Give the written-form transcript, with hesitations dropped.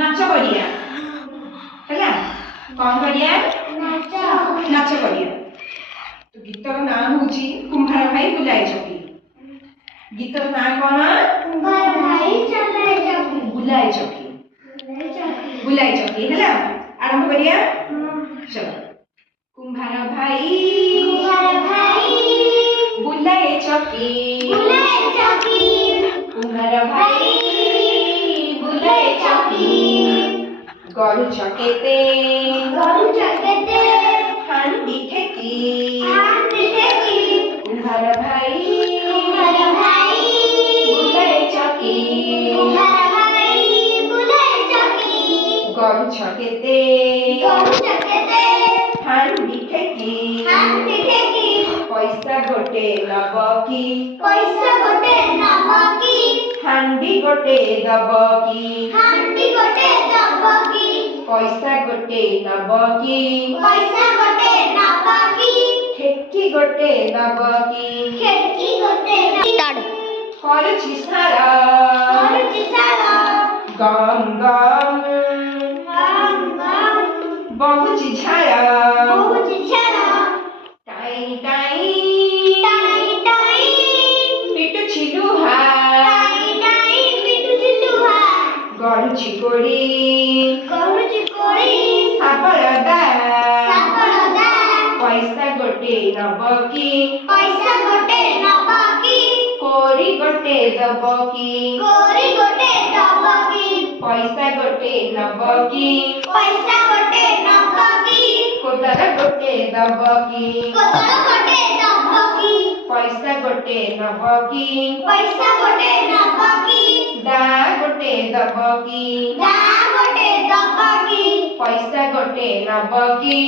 नाच करिया हैला कौन करिया नाच करिया। तो गीतर ना होची कुंभार भाई बुलाए चकी। गीतर ना कौन कुंभार भाई चलाए चकी बुलाए चकी बुलाए चकी हैला आरंभ करिया। चलो कुंभार भाई बुलाए चकी कुंभार भाई बुलाए चकी। गरु चकेते हांडी ठेकी कुंभार भाई बुलाए चकी गरु चकेते हांडी ठेकी पैसा गोटे नबकी हांडी गोटे दबकी पैसा गोटे नबकी ठेकी गोटे नबकी करछि सारा गम गम बहुची झारा टाई टाई पिटुछि लुहा गरुछि कोड़ी साबरदा पैसा गोटे नबकी कोरी गोटे दबकी पैसा गोटे नबकी कोदर गोटे दबकी पैसा गोटे नबकी दा गोटे दबकी पैसा गोटे नबकी